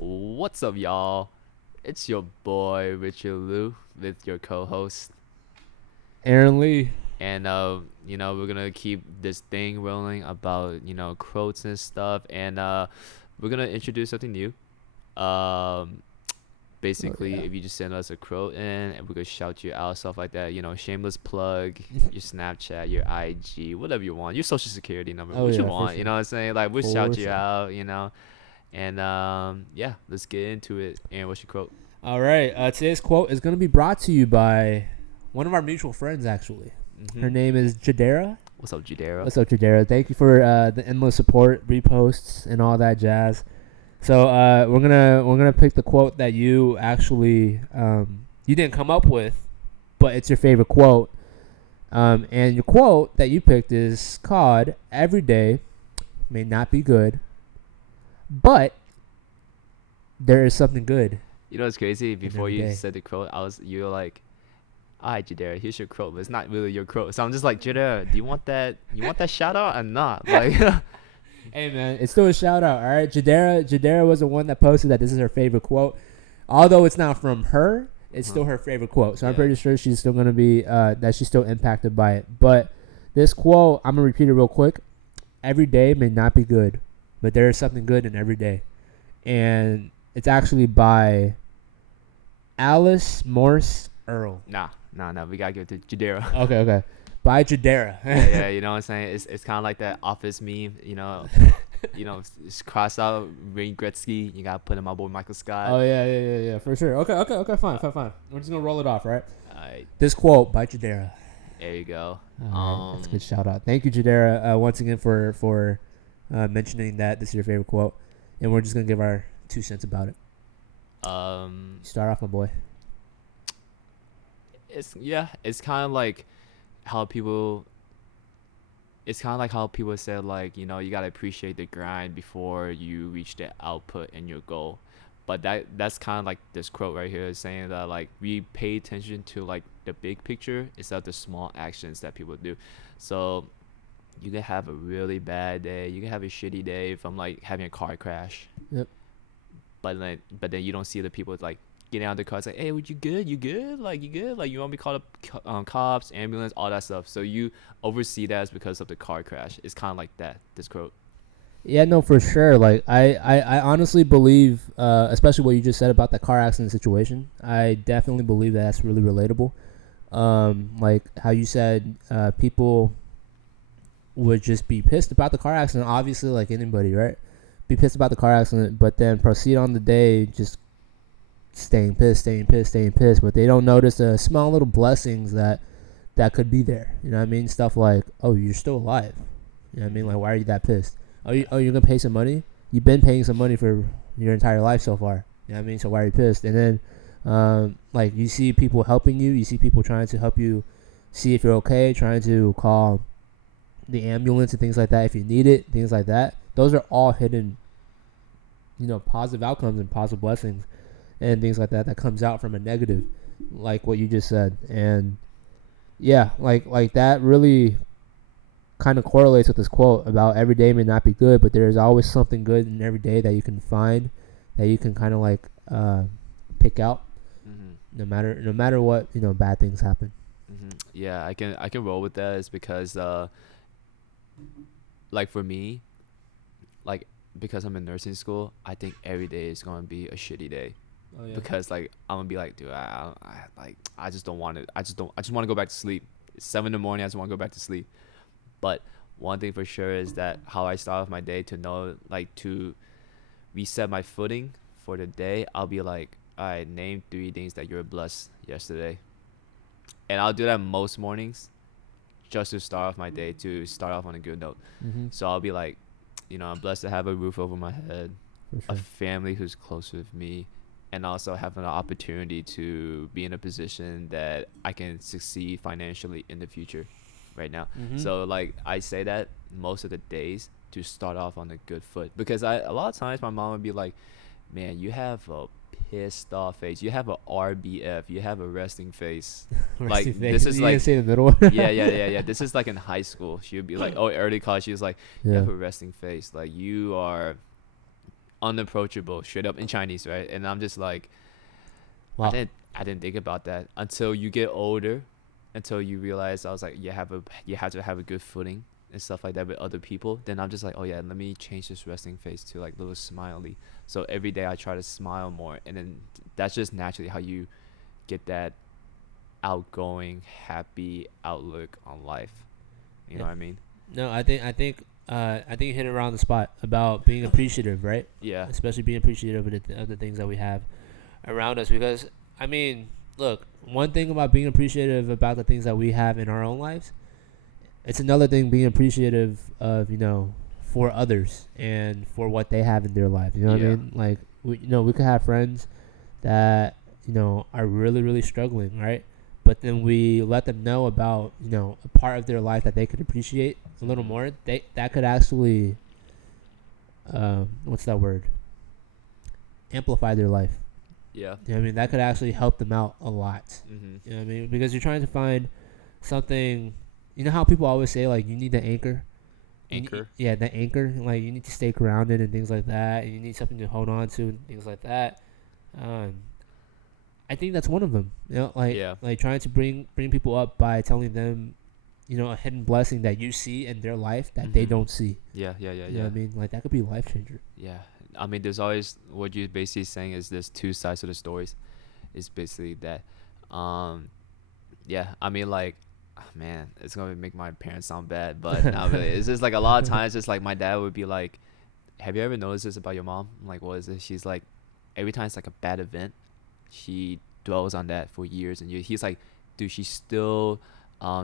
What's up, y'all? It's your boy richiehomieluo with your co-host, Aaron Lee. and we're gonna keep this thing rolling about quotes and stuff, and we're gonna introduce something new. Um, Oh Basically, yeah. if you just send us a quote in, and we're gonna shout you out, stuff like that. Shameless plug, your Snapchat, your IG, whatever you want, your social security number, Oh what you yeah, for want. You sure. know what I'm saying? Like we'll For shout you sure. out. And yeah, let's get into it. And what's your quote? All right. Today's quote is going to be brought to you by one of our mutual friends, actually. Her Mm-hmm. name is Jadera. What's up, Judera? What's up, Jadera? Thank you for the endless support, reposts, and all that jazz. So we're gonna pick the quote that you actually you didn't come up with, but it's your favorite quote. And your quote that you picked is called "Every day may not be good, but there is something good You know what's crazy? in Before every you day." said the quote, you were like, "All right, Judera, here's your quote," but it's not really your quote. So I'm just like, Judera, do you want that? You want that shout out or not? Like, Hey man, it's still a shout out. All right, Jadera was the one that posted that this is her favorite quote. Although it's not from her, it's uh-huh. still her favorite quote. So I'm Yeah. pretty sure she's still gonna be that she's still impacted by it. But this quote, I'm gonna repeat it real quick. Every day may not be good, but there is something good in every day, and it's actually by Alice Morse Earle. Nah. We gotta give it to Judera. Okay. By Jadera. Yeah. You know what I'm saying? It's kind of like that Office meme. It's cross out Wayne Gretzky. You gotta put in my boy Michael Scott. Oh yeah, for sure. Okay, fine. We're just gonna roll it off, right? Alright, This quote by Jadera. there you go. All right, that's a good shout out. Thank you, Jadera, once again for mentioning that this is your favorite quote, and we're just gonna give our 2 cents about it. Um, Start off, my boy. it's kind of like how people it's kind of like how people said, like, you got to appreciate the grind before you reach the output and your goal. But that's kind of like this quote right here is saying that, like, we pay attention to, like, the big picture instead of the small actions that people do. So you can have a really bad day, you can have a shitty day from, like, having a car crash, Yep. but then you don't see the people, like, getting out of the car. It's like, hey, what, you good? You good? Like, you good? Like, you want to be called up, cops, ambulance, all that stuff. So you oversee that as because of the car crash. It's kind of like that. This quote. Yeah, no, for sure. Like, I honestly believe, especially what you just said about the car accident situation. I definitely believe that that's really relatable. Like how you said, people would just be pissed about the car accident. Obviously, like anybody, right? Be pissed about the car accident, but then proceed on the day just staying pissed. But they don't notice the small little blessings that could be there. You know what I mean? Stuff like, oh, you're still alive. You know what I mean? Like, why are you that pissed? You're gonna pay some money? You've been paying some money for your entire life so far. You know what I mean? So why are you pissed? And then, like, you see people helping you. You see people trying to help you see if you're okay, trying to call the ambulance and things like that if you need it, things like that. Those are all hidden, positive outcomes and positive blessings and things like that that comes out from a negative, like what you just said. And yeah, like that really kind of correlates with this quote about every day may not be good, but there's always something good in every day that you can find, that you can kind of like pick out, Hmm. no matter what, bad things happen. Yeah, I can roll with that. Is because like, for me, like, because I'm in nursing school, I think every day is gonna be a shitty day. Oh yeah. Because, like, I'm gonna be like, dude, I just don't want it. I just want to go back to sleep. It's 7 in the morning. I just want to go back to sleep. But one thing for sure is that how I start off my day, to know, like, to reset my footing for the day, I'll be like, all right, name 3 things that you were blessed yesterday, and I'll do that most mornings, just to start off my day, to start off on a good note. Mm-hmm. So I'll be like, I'm blessed to have a roof over my head, For a sure. family who's close with me, and also having an opportunity to be in a position that I can succeed financially in the future right now. Mm-hmm. So, like, I say that most of the days to start off on a good foot, because a lot of times my mom would be like, man, you have a pissed off face. You have a RBF. You have a resting face. Resting Like, face. this is You didn't like, say the middle one. yeah. This is like in high school. She would be like, oh, early college. She was like, you Yeah. have a resting face. Like, you are unapproachable, straight up in Chinese, right? And I'm just like, Wow. I didn't think about that until you get older, until you realize I was like, you have to have a good footing and stuff like that with other people. Then I'm just like, oh yeah, let me change this resting face to like little smiley. So every day I try to smile more, and then that's just naturally how you get that outgoing, happy outlook on life. You know what I mean? No, I think you hit it around the spot about being appreciative, right? Yeah. Especially being appreciative of the things that we have around us. Because I mean, look, one thing about being appreciative about the things that we have in our own lives, it's another thing being appreciative of for others and for what they have in their life. You know what I Yeah. mean? Like we could have friends that are really really struggling, right? But then we let them know about a part of their life that they could appreciate a little Mhm. more. That could actually what's that word? Amplify their life. Yeah. You know what I mean? That could actually help them out a lot. Mhm. You know what I mean? Because you're trying to find something. You know how people always say like you need the anchor. Anchor. Yeah, the anchor. Like you need to stay grounded and things like that. And you need something to hold on to and things like that. Um, I think that's one of them. Yeah. Like trying to bring people up by telling them, a hidden blessing that you see in their life that they Mhm. don't see. Yeah. Yeah. Yeah. You know Yeah. what I mean? Like that could be a life changer. Yeah. I mean, there's always what you're basically saying is there's two sides to the stories. It's basically that. Um, yeah. I mean, like, man, it's gonna make my parents sound bad, but not really. It's just like a lot of times, just like my dad would be like, "Have you ever noticed this about your mom?" I'm like, "What is it?" She's like, every time it's like a bad event, she dwells on that for years and years. He's like, dude, she still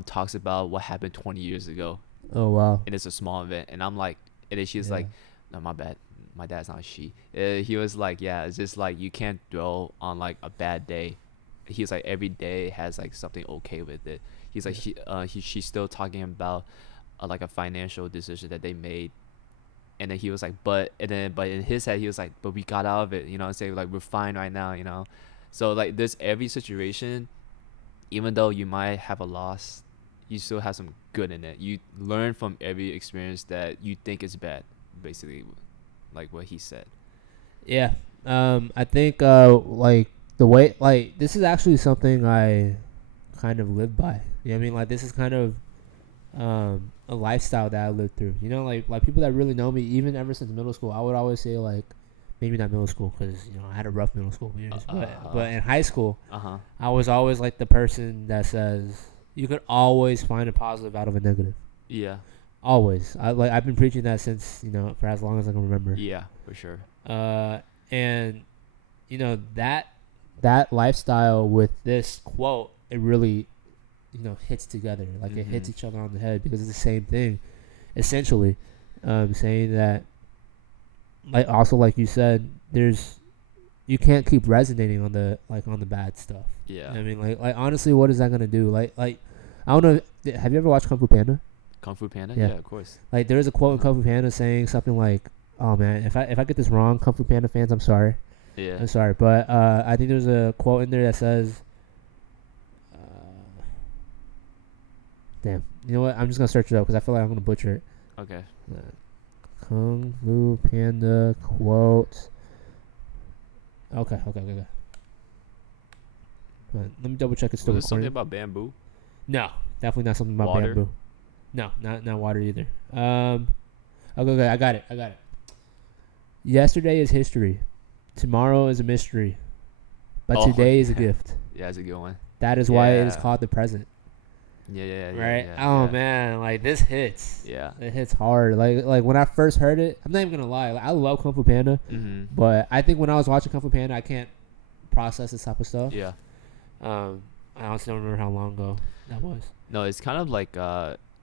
talks about what happened 20 years ago, Oh wow. and it's a small event. And I'm like, and then she's Yeah. like, no, my bad. My dad's not a she. He was like, yeah, it's just like you can't dwell on like a bad day. He's like every day has like something okay with it. He's like Yeah. she's still talking about like a financial decision that they made, and then he was like, but in his head he was like, but we got out of it, you know what I'm saying, like we're fine right now, you know. So like this every situation, even though you might have a loss, you still have some good in it. You learn from every experience that you think is bad, basically, like what he said. Yeah. I think like the way like this is actually something I kind of live by. You know what I mean? Like this is kind of a lifestyle that I lived through. Like people that really know me, even ever since middle school, I would always say like, maybe not middle school because I had a rough middle school years, but in high school, Uh-huh. I was always like the person that says you could always find a positive out of a negative. Yeah. Always. I've been preaching that since for as long as I can remember. Yeah, for sure. And that lifestyle with this quote, it really hits together. Like it hits Mhm. each other on the head because it's the same thing, essentially. Saying that, like also like you said, you can't keep resonating on the bad stuff. Yeah. I mean, like honestly, what is that gonna do? Like I don't know. Have you ever watched Kung Fu Panda? Kung Fu Panda? Yeah. Yeah, of course. Like there is a quote in Kung Fu Panda saying something like, "Oh man, if I get this wrong, Kung Fu Panda fans, I'm sorry. Yeah. I'm sorry." But I think there's a quote in there that says, "Damn, you know what? I'm just gonna search it up because I feel like I'm gonna butcher it." Okay. Kung Fu Panda quote. Okay. Let me double check it's still Was it something recording. about bamboo? No, definitely not something about Water? bamboo. No, not water either. Okay, I got it. Yesterday is history. Tomorrow is a mystery. But Oh, today is a yeah. gift. Yeah, it's a good one. That is why it is Yeah. called the present. Yeah, Right? yeah, Oh yeah. man, like this hits. Yeah. It hits hard. Like when I first heard it, I'm not even gonna lie. Like, I love Kung Fu Panda, Mhm. but I think when I was watching Kung Fu Panda, I can't process this type of stuff. Yeah. I honestly don't remember how long ago that was. No, it's kind of like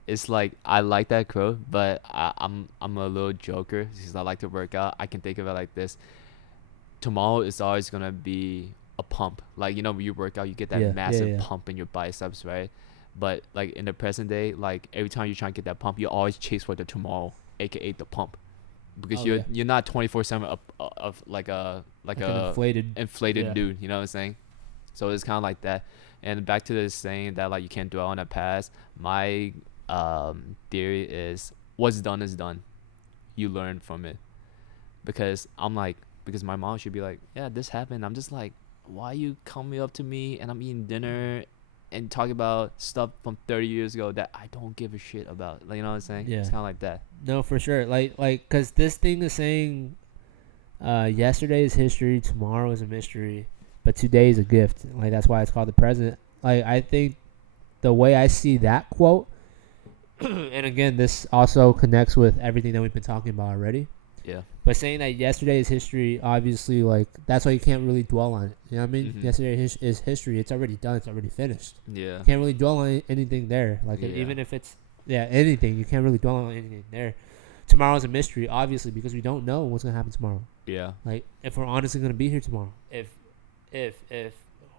it's like I like that quote, but I'm a little joker because I like to work out. I can think of it like this: tomorrow is always gonna be a pump. Like when you work out, you get that Yeah, massive yeah. pump in your biceps, right? But like in the present day, like every time you try and get that pump, you always chase for the tomorrow, aka the pump, because Oh, you're yeah. you're not 24/7 of like Like a an inflated yeah. dude. You know what I'm saying? So it's kind of like that. And back to this saying that like you can't dwell on the past. My theory is what's done is done. You learn from it. because because my mom should be like, yeah, this happened. I'm just like, why you coming up to me and I'm eating dinner and talking about stuff from 30 years ago that I don't give a shit about. Like, you know what I'm saying? Yeah. It's kind of like that. No, for sure. Cause this thing is saying, yesterday is history, tomorrow is a mystery, but today is a gift. Like that's why it's called the present. Like I think the way I see that quote, and again, this also connects with everything that we've been talking about already. Yeah. But saying that yesterday is history, obviously, like that's why you can't really dwell on it. You know what I mean? Mhm. Yesterday is history. It's already done. It's already finished. Yeah. You can't really dwell on anything there. Like Yeah. even if it's anything, you can't really dwell on anything there. Tomorrow's a mystery, obviously, because we don't know what's gonna happen tomorrow. Yeah. Like if we're honestly gonna be here tomorrow, if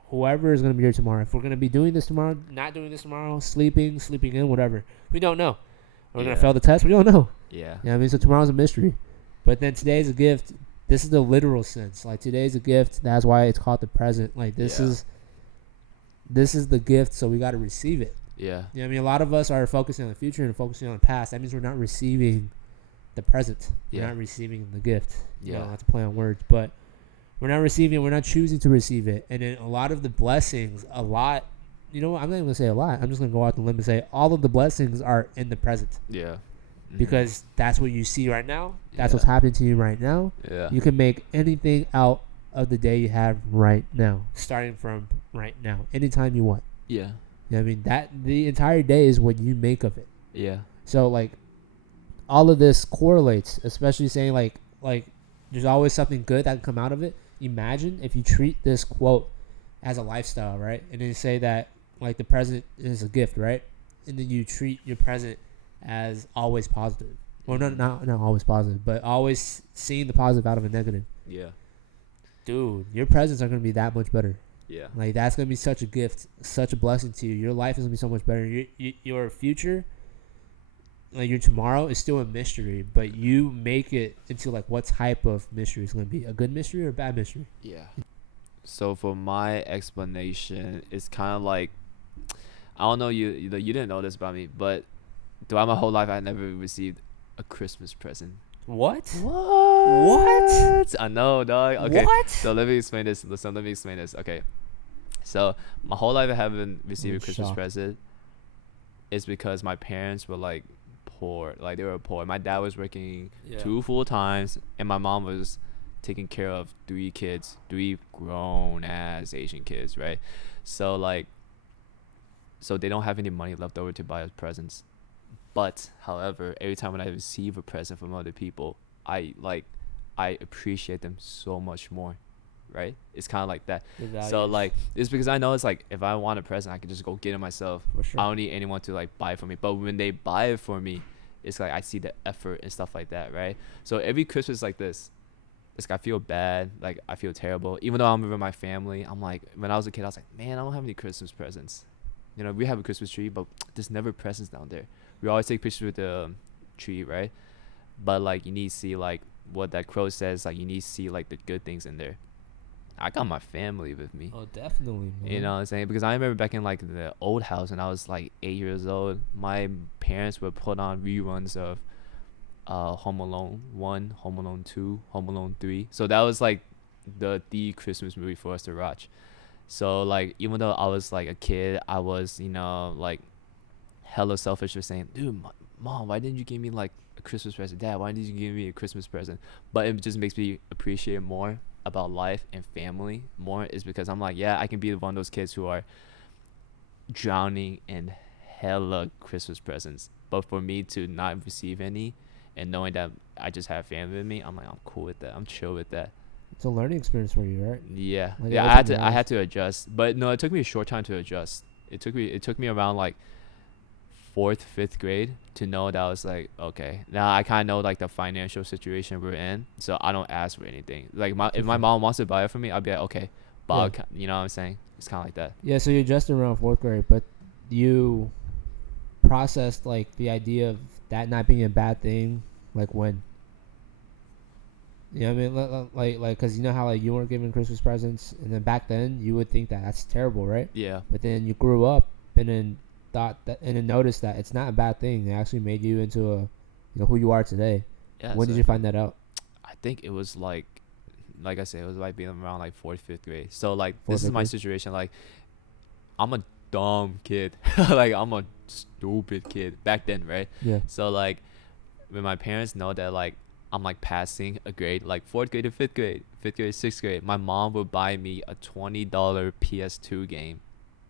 whoever is gonna be here tomorrow, if we're gonna be doing this tomorrow, not doing this tomorrow, sleeping in, whatever, we don't know. We're gonna fail the test. We don't know. Yeah. You know what I mean? So tomorrow's a mystery. But then today's a gift. This is the literal sense. Like today's a gift. That's why it's called the present. Like this is the gift, so we got to receive it. Yeah. You know what I mean? A lot of us are focusing on the future and focusing on the past. That means we're not receiving the present. We're not receiving the gift. Yeah. Not to play on words, but we're not receiving it. We're not choosing to receive it. And then a lot of the blessings, you know what? I'm not even going to say a lot. I'm just going to go out the limb and say all of the blessings are in the present. Yeah. Because that's what you see right now. That's Yeah. what's happening to you right now. Yeah. You can make anything out of the day you have right now, starting from right now, anytime you want. Yeah. You know what I mean? That the entire day is what you make of it. Yeah. So like, all of this correlates, especially saying like there's always something good that can come out of it. Imagine if you treat this quote as a lifestyle, right? And then you say that like the present is a gift, right? And then you treat your present as always positive. Well, not always positive, but always seeing the positive out of a negative. Yeah. Dude, your presents are going to be that much better. Yeah. Like, that's going to be such a gift, such a blessing to you. Your life is going to be so much better. Your future, like your tomorrow, is still a mystery, but you make it into, like, what type of mystery it's going to be. A good mystery or a bad mystery? Yeah. So for my explanation, it's kind of like, I don't know, you didn't know this about me, but throughout my whole life, I never received a Christmas present. What? What? I know, dog. Okay. What? So let me explain this. Okay. So my whole life I haven't received a Christmas present. It's because my parents were like poor. Like they were poor. My dad was working 2 full times, and my mom was taking care of 3 kids, 3 grown ass Asian kids, right? So they don't have any money left over to buy us presents. But however, every time when I receive a present from other people, I appreciate them so much more, right? It's kind of like that. So like it's because I know it's like if I want a present, I can just go get it myself. For sure. I don't need anyone to like buy it for me. But when they buy it for me, it's like I see the effort and stuff like that, right? So every Christmas like this, it's like I feel bad, like I feel terrible. Even though I'm with my family, I'm like, when I was a kid, I was like, man, I don't have any Christmas presents. You know, we have a Christmas tree, but there's never presents down there. We always take pictures with the tree, right? But like you need to see like what that crow says. Like you need to see like the good things in there. I got my family with me. Oh, definitely, man. You know what I'm saying? Because I remember back in like the old house when I was like 8 years old, my parents would put on reruns of Home Alone 1, Home Alone 2, Home Alone 3. So that was like the Christmas movie for us to watch. So like even though I was like a kid, I was, you know, like hella selfish for saying, dude, mom, why didn't you give me like a Christmas present? Dad, why didn't you give me a Christmas present? But it just makes me appreciate more about life and family more, is because I'm like, yeah, I can be one of those kids who are drowning in hella Christmas presents, but for me to not receive any and knowing that I just have family with me, I'm like, I'm cool with that. I'm chill with that. It's a learning experience for you, right? Yeah. Like, Yeah, I had to adjust. But no, it took me a short time to adjust. It took me around like 4th, 5th grade to know that I was like, okay, now I kind of know like the financial situation we're in, so I don't ask for anything. Like if my mom wants to buy it for me, I'll be like, okay, but you know what I'm saying? It's kind of like that. Yeah, so you adjusted around 4th grade, but you processed like the idea of that not being a bad thing, like when? You know what I mean? Like, cause you know how like you weren't given Christmas presents, and then back then you would think that that's terrible, right? Yeah. But then you grew up and then thought that, and then noticed that it's not a bad thing. It actually made you into who you are today. Yeah. When did you find that out? I think it was like I said, it was like being around like fourth, fifth grade. So like Fourth, this is fifth my grade? situation. Like I'm a dumb kid. Like I'm a stupid kid back then, right? Yeah. So like when my parents know that like I'm like passing a grade, like fourth grade to fifth grade, sixth grade, my mom would buy me a $20 PS2 game,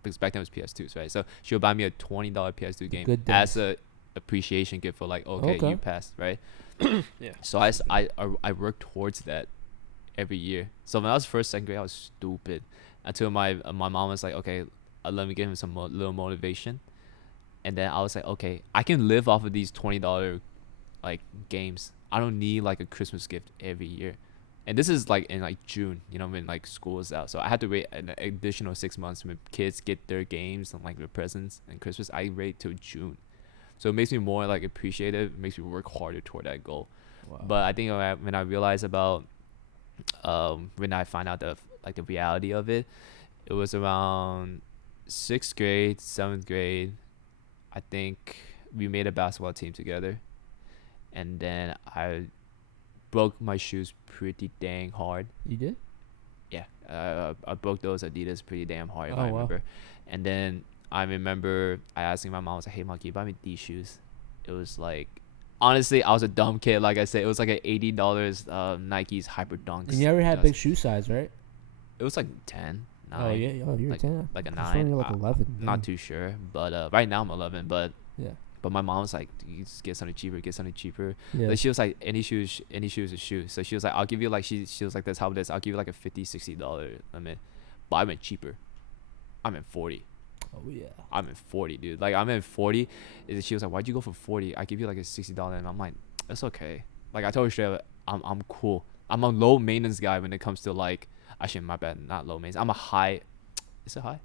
because back then it was PS2s, right? So she would buy me a $20 PS2 The game good as days. a appreciation gift for like, okay, Okay. you passed, right? Yeah. So I worked towards that every year. So when I was first, second grade, I was stupid until my mom was like, okay, let me give him some little motivation, and then I was like, okay, I can live off of these $20 like games. I don't need like a Christmas gift every year. And this is like in like June, when like school is out. So I had to wait an additional 6 months when kids get their games and like their presents and Christmas. I wait till June. So it makes me more like appreciative. It makes me work harder toward that goal. Wow. But I think when I realized about when I find out the reality of it, it was around sixth grade, seventh grade. I think we made a basketball team together, and then I broke my shoes pretty dang hard. You did? Yeah, I broke those Adidas pretty damn hard. If Oh I wow. remember, and then I remember I asking my mom, I was like, "Hey, mom, can you buy me these shoes?" It was like, honestly, I was a dumb kid. Like I said, it was like an $80 Nike's Hyper Dunks. And you ever had Just- big shoe size, right? It was like 10, 9. Oh yeah. Oh, you're like, 10. like a I thought 9. you were like 11. Not too sure, but right now I'm 11. But Yeah. But my mom was like, you just get something cheaper, get something cheaper. Yeah. Like she was like, any shoe is a shoe. So she was like, I'll give you like, she was like, this, how about this? I'll give you like a $50-$60 limit. But I went cheaper. I'm at 40. Oh yeah. I'm at 40, dude. Like I'm at 40. She was like, why'd you go for 40? I give you like a $60, and I'm like, it's okay. Like I told her straight up, I'm cool. I'm a low maintenance guy when it comes to like, actually my bad, not low maintenance. I'm a high. Is it high?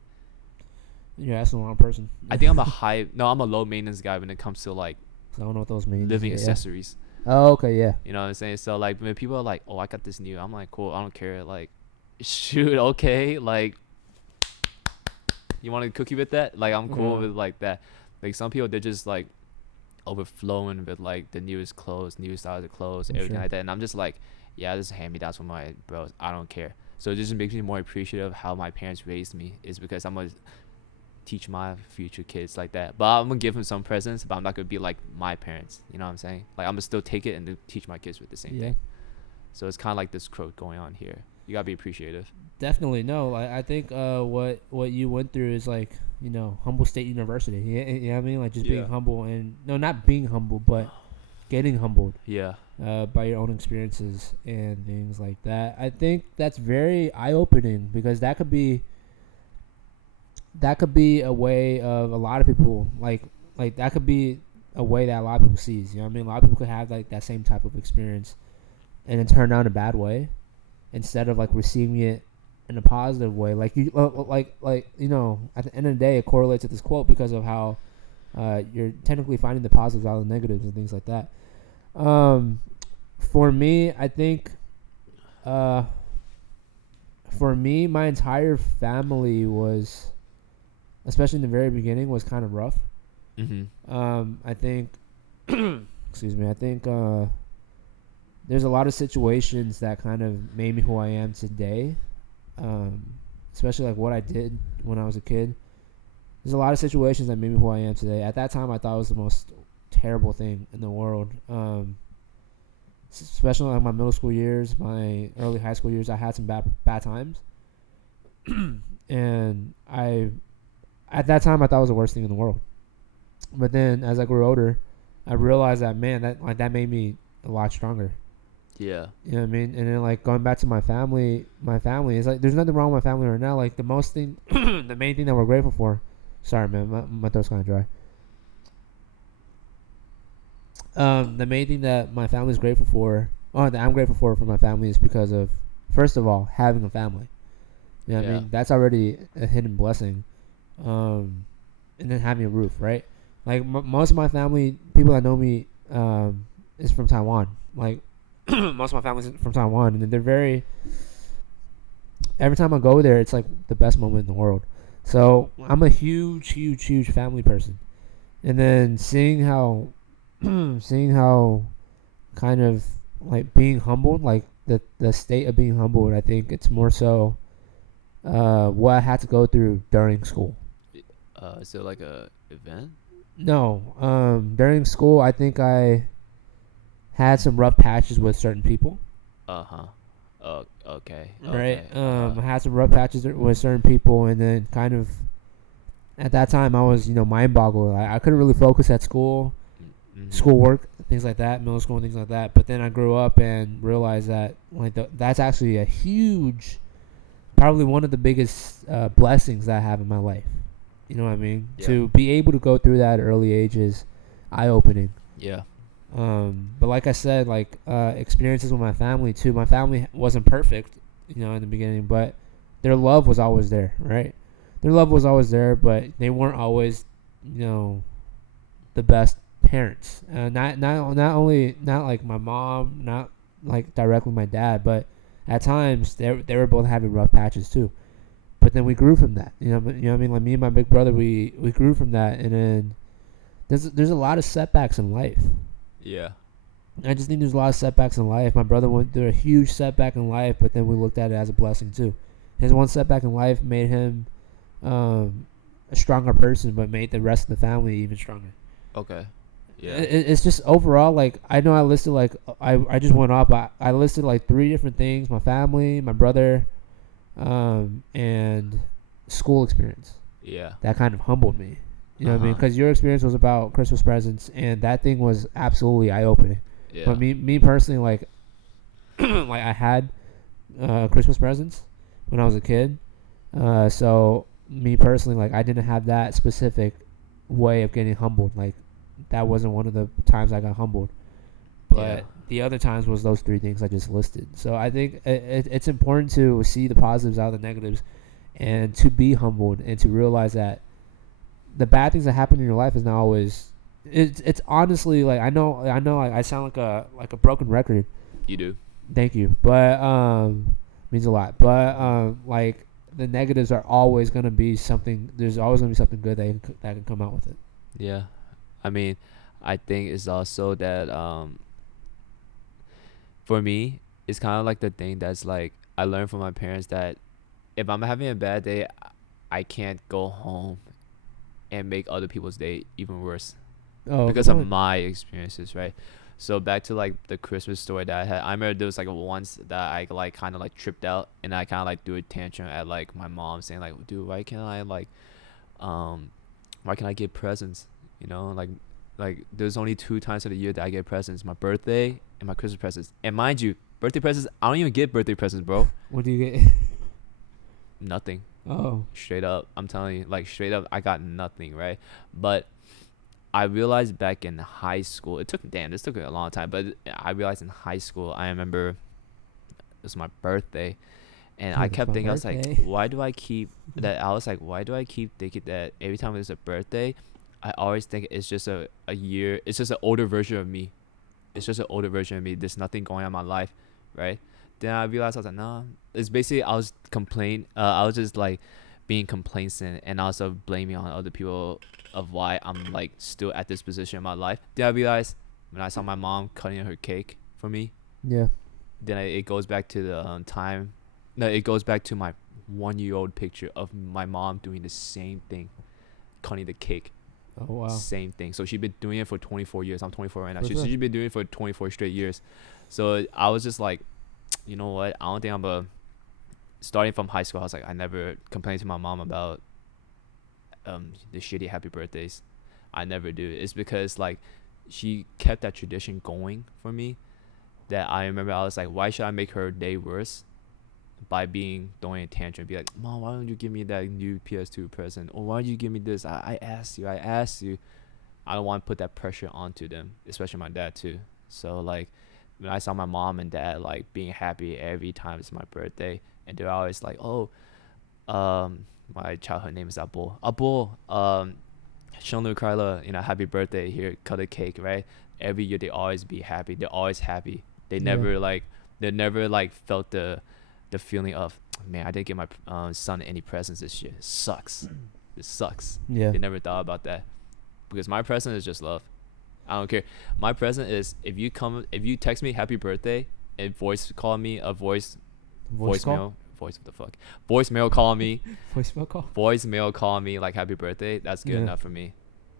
You're asking the wrong person. I think I'm a low maintenance guy when it comes to like I don't know what those mean. living Yeah. accessories. Oh okay. Yeah. You know what I'm saying? So like when people are like, "Oh, I got this new," I'm like, "Cool, I don't care." Like, shoot, okay. Like, you want a cookie with that? Like, I'm cool Yeah. with like that. Like some people, they're just like overflowing with like the newest clothes, newest styles of clothes, For everything sure. like that. And I'm just like, yeah, this is hand me downs from my bros. I don't care. So it just makes me more appreciative of how my parents raised me. Is because I'm gonna teach my future kids like that. But I'm gonna give them some presents, but I'm not gonna be like my parents. You know what I'm saying? Like I'm gonna still take it and then teach my kids with the same Yeah. thing. So it's kind of like this quote going on here. You gotta be appreciative. Definitely no. I think what you went through is like humble state university. You know what I mean? Like just being Yeah. humble and no, not being humble, but getting humbled Yeah. by your own experiences and things like that. I think that's very eye opening because that could be a way of a lot of people like that could be a way that a lot of people sees. You know what I mean? A lot of people could have like that same type of experience and then turn out in a bad way instead of like receiving it in a positive way. Like you at the end of the day, it correlates with this quote because of how you're technically finding the positives out of the negatives and things like that. For me, I think my entire family was, especially in the very beginning, was kind of rough. I think excuse me, I think there's a lot of situations that kind of made me who I am today, especially like what I did when I was a kid. There's a lot of situations that made me who I am today. At that time, I thought it was the most terrible thing in the world, especially like my middle school years, my early high school years. I had some bad times, and at that time I thought it was the worst thing in the world. But then as I grew older, I realized that that made me a lot stronger. Yeah. You know what I mean? And then like going back to my family is like there's nothing wrong with my family right now. Like the main thing that we're grateful for. Sorry, man, my throat's kind of dry. The main thing that my family's grateful for, or that I'm grateful for my family, is because of, first of all, having a family. You know what I mean? That's already a hidden blessing. And then having a roof, right? Like most of my family, people that know me, is from Taiwan. Like most of my family's from Taiwan, and they're very. Every time I go there, it's like the best moment in the world. So I'm a huge family person, and then seeing how kind of like being humbled, like the state of being humbled. I think it's more so what I had to go through during school. Is it like a event? No, during school, I think I had some rough patches with certain people. Uh huh. Okay. Right. Okay. Uh huh. I had some rough patches with certain people, and then kind of at that time I was mind boggled. I couldn't really focus at school, Mm-hmm. schoolwork, things like that, middle school and things like that. But then I grew up and realized that that's actually a huge, probably one of the biggest blessings that I have in my life. You know what I mean? Yeah. To be able to go through that at early age is eye opening. Yeah. But like I said, like experiences with my family too. My family wasn't perfect, in the beginning, but their love was always there, right? Their love was always there, but they weren't always, you know, the best parents. Not only not like my mom, not like directly my dad, but at times they were both having rough patches too. But then we grew from that. What I mean. Like me and my big brother, we grew from that, and then there's a lot of setbacks in life. Yeah. I just think there's a lot of setbacks in life. My brother went through a huge setback in life, but then we looked at it as a blessing too. His one setback in life made him a stronger person, but made the rest of the family even stronger. Okay. Yeah. It's just overall, like, I know I listed, like, I just went up. I listed like 3 different things: my family, my brother, and school experience. Yeah. That kind of humbled me. You know Uh what I mean? huh. Because your experience was about Christmas presents, and that thing was absolutely eye opening. Yeah. But me personally, like, like I had Christmas presents when I was a kid. So me personally, like, I didn't have that specific way of getting humbled. Like, that wasn't one of the times I got humbled. Yeah. But the other times was those 3 things I just listed. So I think it's important to see the positives out of the negatives, and to be humbled, and to realize that the bad things that happen in your life is not always. It's honestly, like, I know like, I sound like a broken record. You do. Thank you, but means a lot. But like, the negatives are always gonna be something. There's always gonna be something good that can come out with it. Yeah. I mean, I think it's also that for me, it's kind of like the thing that's like I learned from my parents that if I'm having a bad day, I can't go home and make other people's day even worse Oh, good because of point. my experiences, right? So back to like the Christmas story that I had, I remember there was like once that I like kind of like tripped out and I kind of like threw a tantrum at like my mom saying like, dude, um, why can't I get presents? You know, like there's only 2 times of the year that I get presents: my birthday and my Christmas presents. And mind you, birthday presents, I don't even get birthday presents, bro. What do you get? Nothing. Oh, Straight up, I'm telling you, like straight up, I got nothing, right? But I realized back in high school, this took a long time, but I realized in high school, I remember it was my birthday, and I it's kept my thinking, I was like, birthday. why do I keep thinking that every time it's a birthday, I always think it's just a year, it's just an older version of me. It's just an older version of me. There's nothing going on in my life, right? Then I realized I was like, nah. It's basically I was just like being complacent and also blaming on other people of why I'm like still at this position in my life. Then I realized when I saw my mom cutting her cake for me, Yeah. then it goes back to the time. No, it goes back to my 1-year-old picture of my mom doing the same thing, cutting the cake. Oh wow. Same thing. So she's been doing it for 24 years. I'm 24 right now. For She's sure. she's been doing it for 24 straight years. So I was just like, you know what? I don't think I'm a. Starting from high school, I was like, I never complained to my mom about the shitty happy birthdays. I never do. It's because like she kept that tradition going for me. That I remember I was like, why should I make her day worse by being throwing a tantrum? Be like, Mom, why don't you give me that new PS2 present? Or why don't you give me this? I asked you. I asked you. I don't want to put that pressure onto them, especially my dad too. So like when I saw my mom and dad like being happy every time it's my birthday, and they're always like, "Oh, my childhood name is Abul. Abul, Shonu Karla, happy birthday. Here, cut a cake, right?" Every year they always be happy. They're always happy. They Yeah. never like they never like felt the feeling of, man, I didn't get my son any presents this year. It sucks. It sucks. Yeah. They never thought about that because my present is just love. I don't care. My present is if you text me happy birthday and voice call me a Voice call? what the fuck, voicemail call me, Voicemail call? voicemail call me like happy birthday. That's good Yeah. enough for me.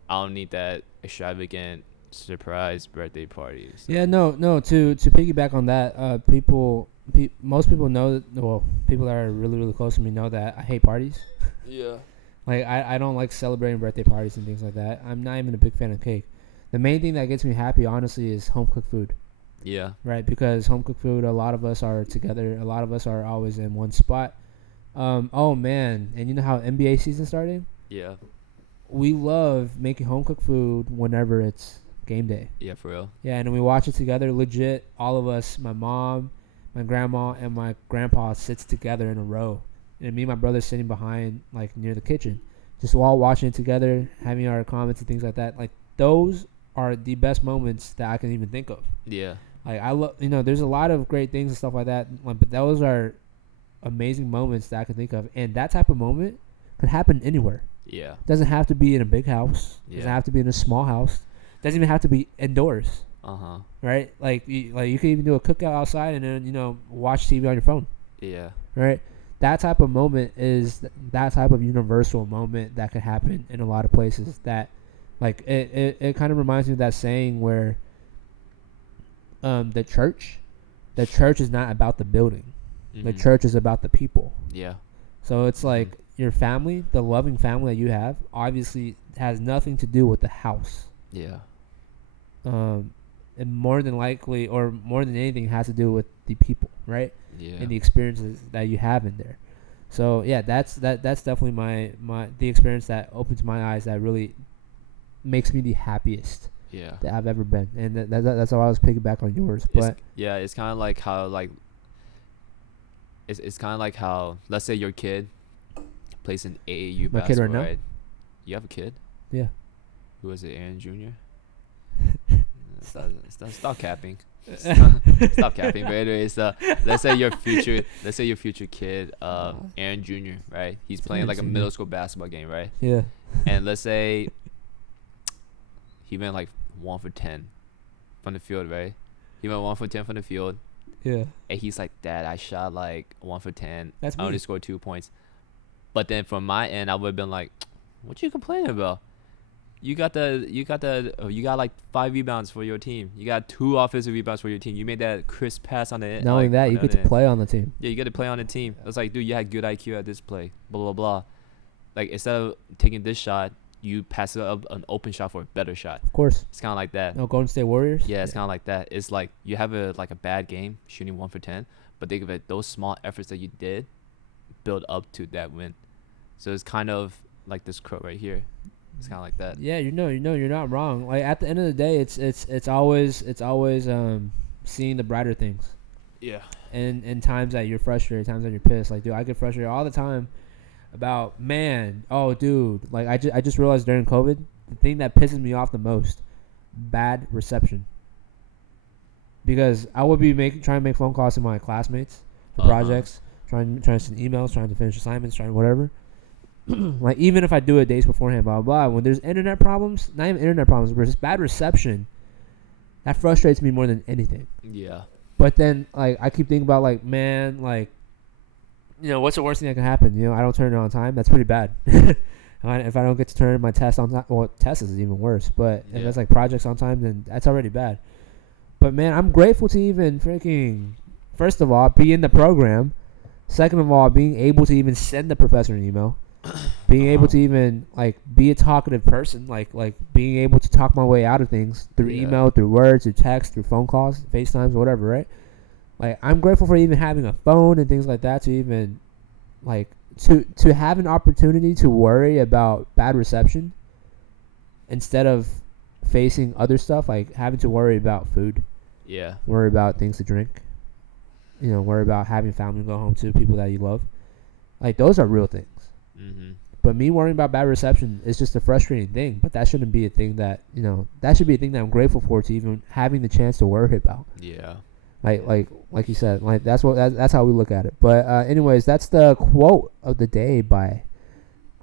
I don't need that extravagant surprise birthday party. So. Yeah, no. To piggyback on that, most people know that. Well, people that are really really close to me know that I hate parties. Yeah. Like I don't like celebrating birthday parties and things like that. I'm not even a big fan of cake. The main thing that gets me happy, honestly, is home cooked food. Yeah. Right, because home cooked food, a lot of us are together. A lot of us are always in one spot. Oh man, and you know how NBA season started? Yeah. We love making home cooked food whenever it's game day. Yeah, for real. Yeah, and we watch it together. Legit, all of us, my mom, my grandma, and my grandpa sits together in a row, and me and my brother sitting behind, like near the kitchen, just all watching it together, having our comments and things like that. Like those are the best moments that I can even think of. Yeah. Like I love, there's a lot of great things and stuff like that, but those are amazing moments that I can think of, and that type of moment could happen anywhere. Yeah. Doesn't have to be in a big house. Yeah. Doesn't have to be in a small house. Doesn't even have to be indoors. Uh-huh. Right? Like you can even do a cookout outside and then watch TV on your phone. Yeah. Right? That type of moment is that type of universal moment that could happen in a lot of places. That, like, it kind of reminds me of that saying where the church is not about the building. Mm-hmm. The church is about the people. Yeah. So it's like your family, the loving family that you have, obviously has nothing to do with the house. Yeah. And more than likely, or more than anything, has to do with the people, right? Yeah. And the experiences that you have in there. So yeah, that's definitely the experience that opens my eyes, that really makes me the happiest Yeah. that I've ever been. And that's how I was piggyback on yours. But it's kind of like how it's kind of like how, let's say your kid plays in AAU My kid basketball, right now? right? You have a kid? yeah. Who is it, Aaron Jr.? Stop capping. Stop capping. But anyways, let's say your future kid, Aaron Jr., right? He's playing like a middle school basketball game, right? Yeah. And let's say he went like 1 for 10 from the field, right? He went 1 for 10 from the field. Yeah. And he's like, Dad, I shot like 1 for 10. That's I me. only scored 2 points. But then from my end, I would have been like, what you complaining about? You got like 5 rebounds for your team. You got 2 offensive rebounds for your team. You made that crisp pass on the end. Not only that, you get to play on the team. Yeah, you get to play on the team. It's like, dude, you had good IQ at this play. Blah, blah, blah. Like, instead of taking this shot, you pass it up an open shot for a better shot. Of course. It's kind of like that. No, Golden State Warriors? Yeah, it's kind of like that. It's like you have a bad game, shooting 1 for 10, but think of it, those small efforts that you did build up to that win. So it's kind of like this quote right here. It's kind of like that. Yeah, you're not wrong. Like at the end of the day, it's always seeing the brighter things. Yeah. And in times that you're frustrated, times that you're pissed. Like, dude, I get frustrated all the time about, man, oh, dude, like I just realized during COVID, the thing that pisses me off the most, bad reception. Because I would be trying to make phone calls to my classmates for projects, trying to send emails, trying to finish assignments, trying whatever. Like, even if I do it days beforehand, blah, blah, blah, when there's internet problems, not even internet problems, but just bad reception, that frustrates me more than anything. Yeah. But then, like, I keep thinking about, like, man, like, what's the worst thing that can happen? I don't turn it on time. That's pretty bad. If I don't get to turn my test on time, well, test is even worse. But if it's, like, projects on time, then that's already bad. But, man, I'm grateful to even freaking, first of all, be in the program. Second of all, being able to even send the professor an email. Being able to even, like, be a talkative person, like being able to talk my way out of things through email, through words, through text, through phone calls, FaceTimes, whatever, right? Like, I'm grateful for even having a phone and things like that, to even, like, to have an opportunity to worry about bad reception instead of facing other stuff, like having to worry about food, worry about things to drink, worry about having family go home to, people that you love. Like, those are real things. Mm-hmm. But me worrying about bad reception is just a frustrating thing. But that shouldn't be a thing that, that should be a thing that I'm grateful for, to even having the chance to worry about. Yeah. Like you said, like that's how we look at it. But anyways, that's the quote of the day by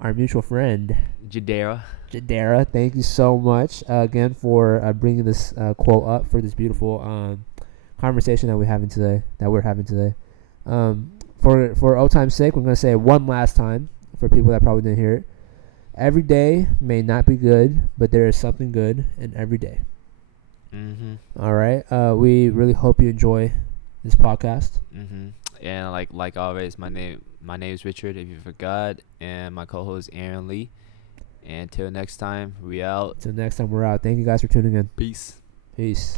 our mutual friend Jadera. Jadera. Thank you so much again for bringing this quote up for this beautiful conversation that we're having today. For old time's sake, we're gonna say it one last time for people that probably didn't hear it. Every day may not be good, but there is something good in every day. All right. We really hope you enjoy this podcast. And like always, my name is Richard, if you forgot, and my co-host Aaron Lee. And till next time, we out. Till next time, we're out. Thank you guys for tuning in. Peace. Peace.